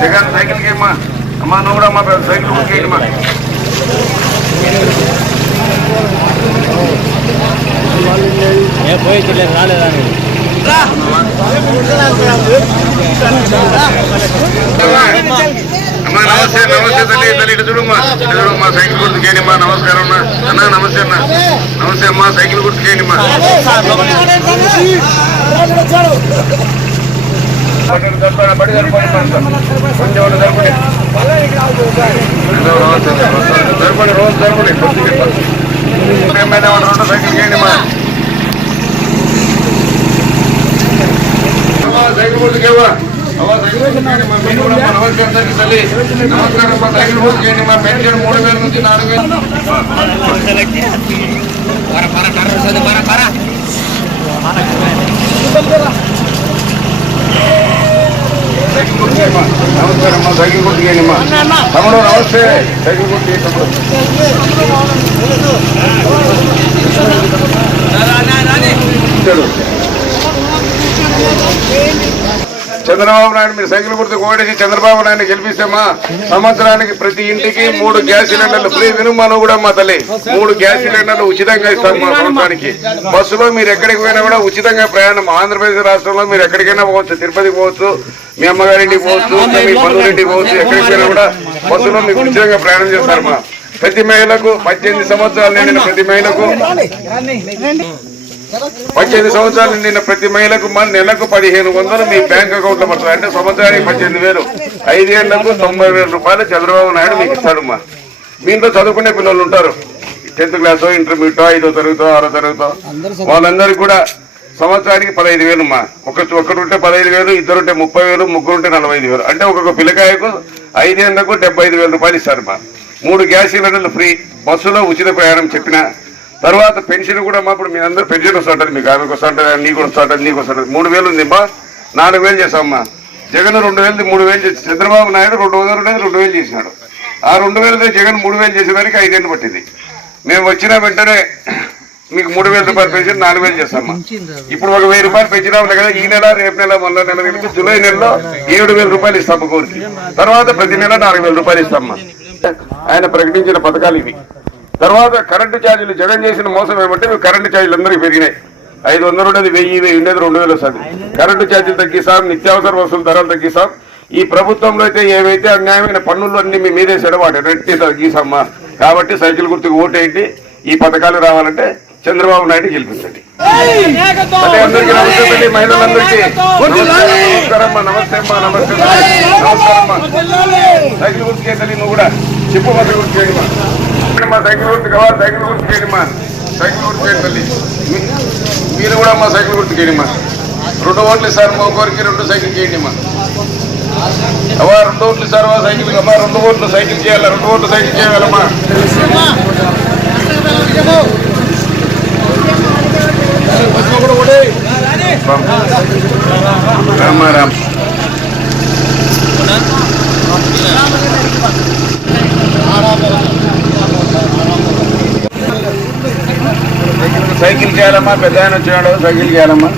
జగన్ సైకిల్కి అమ్మా అమ్మా నువ్వు కూడా అమ్మా సైకిల్ బుక్ చేయండిమా అమ్మా నమస్తే నమస్తే తల్లి తల్లి ఇటు చూడమ్మా చూడమ్మా సైకిల్ గుర్తు చేయండిమా నమస్కారం అన్న అన్న నమస్తే అన్న నమస్తే అమ్మా సైకిల్ గుర్తు చేయండిమా బడి జరపండి కొంచెం జరపండి జరపండి రోజు జరపండి ఏమైనా రెండు సైకిల్ చేయండి మా సైకిల్ పూర్తి నమస్కారం. తల్లి సైకిల్ పూర్తి మా పెన్షన్ మూడు వేల నుంచి నాలుగు వేలు సైకిల్ పూర్తి చేయమ్మా నమస్కారం అమ్మా సైకిల్ పూర్తి చేయండి మా తమ్ముడు నమస్తే సైకిల్ పూర్తి చేయండి తమ్ముడు ఇచ్చాడు. చంద్రబాబు నాయుడు మీరు సైకిల్ గుర్తు ఓడేసి చంద్రబాబు నాయుడు గెలిపిస్తామా? సంవత్సరానికి ప్రతి ఇంటికి మూడు గ్యాస్ సిలిండర్లు ఫ్రీ వినుమాను కూడా మా తల్లి. మూడు గ్యాస్ సిలిండర్లు ఉచితంగా ఇస్తాం మా ప్రభుత్వానికి బస్సులో మీరు ఎక్కడికి పోయినా కూడా ఉచితంగా ప్రయాణం. ఆంధ్రప్రదేశ్ రాష్ట్రంలో మీరు ఎక్కడికైనా పోవచ్చు తిరుపతికి పోవచ్చు మీ అమ్మగారింటికి పోవచ్చు మీ బంధువులింటికి పోవచ్చు ఎక్కడికి పోయినా కూడా బస్సులో మీకు ఉచితంగా ప్రయాణం చేస్తారు మా. ప్రతి మహిళకు పద్దెనిమిది సంవత్సరాలు నిండిన ప్రతి మహిళకు పద్దెనిమిది సంవత్సరాలు నిన్న ప్రతి మహిళకు మన నెలకు పదిహేను వందలు మీ బ్యాంక్ అకౌంట్లో పడుతుంది అంటే సంవత్సరానికి పద్దెనిమిది వేలు. ఐదేళ్ళకు తొంభై వేల రూపాయలు చంద్రబాబు నాయుడు మీకు ఇస్తాడు మా చదువుకునే పిల్లలు ఉంటారు. టెన్త్ క్లాస్ ఇంటర్మీడియట్ ఐదో తరగతో ఆరో తరగతో. వాళ్ళందరికీ కూడా సంవత్సరానికి పదహైదు వేలు మా ఒక ఒకటి ఉంటే పదహైదు వేలు ఇద్దరు ఉంటే ముప్పై వేలు ముగ్గురు ఉంటే నలభై ఐదు వేలు. అంటే ఒక్కొక్క పిల్లకాయకు ఐదేళ్ళకు డెబ్బై ఐదు వేల రూపాయలు ఇస్తారు మా మూడు గ్యాస్ సిలిండర్లు ఫ్రీ. బస్సులో ఉచిత ప్రయాణం చెప్పిన తర్వాత పెన్షన్ కూడా మాప్పుడు మీ అందరూ పెన్షన్ వస్తుంటది మీకు ఆమెకు వస్తుంటుంది నీకు వస్తుంటుంది నీకు వస్తుంటుంది. మూడు వేలు ఉంది బా నాలుగు వేలు చేసామమ్మా జగన్ రెండు వేలు మూడు వేలు చేసి చంద్రబాబు నాయుడు రెండు వందల ఉండేది రెండు వేలు చేసినాడు. ఆ రెండు వేలతో జగన్ మూడు వేలు చేసేదానికి ఐదేళ్ళు పట్టింది. మేము వచ్చిన వెంటనే మీకు మూడు వేల రూపాయలు పెన్షన్ నాలుగు వేలు చేస్తామా ఇప్పుడు ఒక వెయ్యి రూపాయలు పెంచినాం కదా ఈ నెల రేపు నెల మొన్న నెల కలిపి జూలై నెలలో ఏడు వేల రూపాయలు ఇస్తాము కోరికి. తర్వాత ప్రతి నెల నాలుగు వేల రూపాయలు ఇస్తామా ఆయన ప్రకటించిన పథకాలు ఇవి. తర్వాత కరెంటు ఛార్జీలు జగన్ చేసిన మోసం ఏమంటే మీకు కరెంటు ఛార్జీలు అందరికీ పెరిగినాయి. ఐదు వందలు ఉండేది వెయ్యి వెయ్యి ఉండేది రెండు వేలు వస్తుంది. కరెంటు ఛార్జీలు తగ్గిస్తాం నిత్యావసర వస్తువుల ధరలు తగ్గిస్తాం ఈ ప్రభుత్వంలో అయితే ఏవైతే అన్యాయమైన పన్నులు అన్ని మీ మీదేసాడో వాటి రెట్టి తగ్గిస్తామా కాబట్టి సైకిల్ గుర్తుకు ఓటేయండి. ఈ పథకాలు రావాలంటే చంద్రబాబు నాయుడు గెలిపించండి. అందరికీ నమస్తే మహిళలందరికీ. నమస్కారం అమ్మా నమస్తే అమ్మా నమస్తే నమస్కారం అమ్మా సైకిల్ గుర్తు తల్లి నువ్వు కూడా చెప్పు మా గుర్తు మా సైకిల్ గుర్తు కావాలి సైకిల్ గుర్తు చేయండి మా? సైకిల్ గుర్తు చేయండి తల్లి మీరు కూడా మా సైకిల్ గుర్తు చేయండి మా? రెండు ఓట్లు సార్ మా ఒకరికి రెండు సైకిల్ చేయండి మా? అవా రెండు ఓట్లు సార్ మా సైకిల్ అమ్మా రెండు ఓట్లు సైకిల్ చేయాలి రెండు ఓట్లు సైకిల్ చేయాలమ్మా సైకిల్ చేయాలమ్మా పెద్ద ఆయన వచ్చినాడు సైకిల్ చేయాలమ్మా.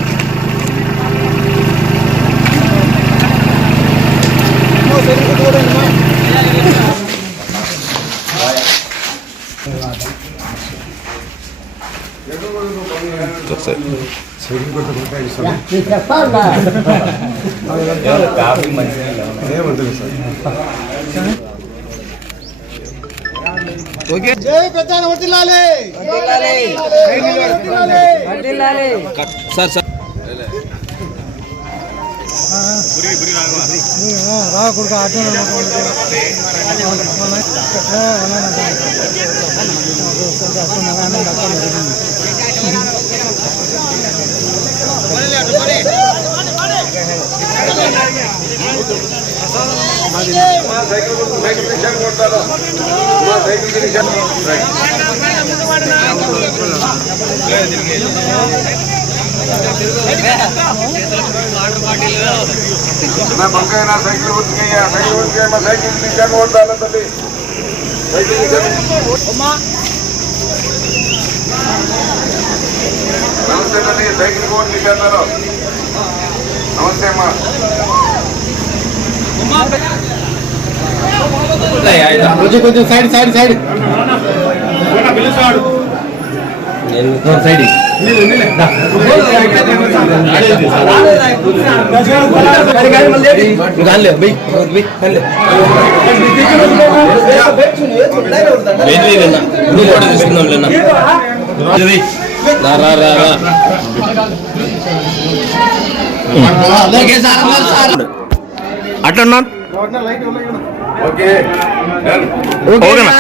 జై ప్రధాన వర్తిల్లాలి సార్? సార్ రాకూడదు ఆటో మా సైకిల్ గుర్తు- సైకిల్ రిక్షాను కొడతాను మా సైకిల్ రిక్షాను రైట్. నా బంకాయ నా సైకిల్ గుర్తుకయ్యా సైకిల్ గుర్తుకయ్యా మా సైకిల్ రిక్షాను కొడతాను తల్లి సైకిల్ నమస్తే తల్లి సైకిల్ కోట్లు ఇచ్చేస్తారు నమస్తే అమ్మా కొంచెం కొంచెం సైడ్ సైడ్ సైడ్ సైడ్ తీసుకుందాం అట్లన్నా ఓకే ఓకేనా